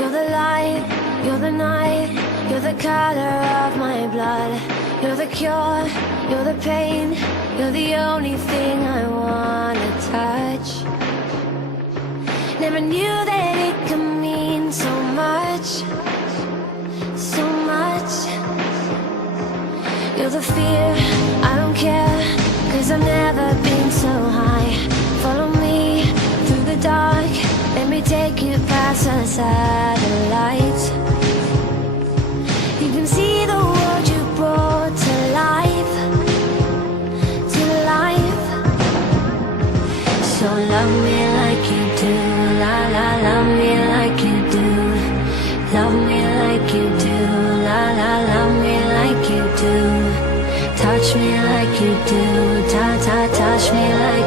You're the light, you're the night, you're the color of my blood. You're the cure, you're the pain, you're the only thing I wanna touch. Never knew that it could mean so much, so much. You're the fear, I don't care, 'cause I've never been so high. Follow me through the dark, let me take you past the satellites. You can see the world you brought to life, to life. So love me like you do, la la, love me like you do. Love me like you do, la la, love me like you do. Touch me like you do, ta ta, touch me like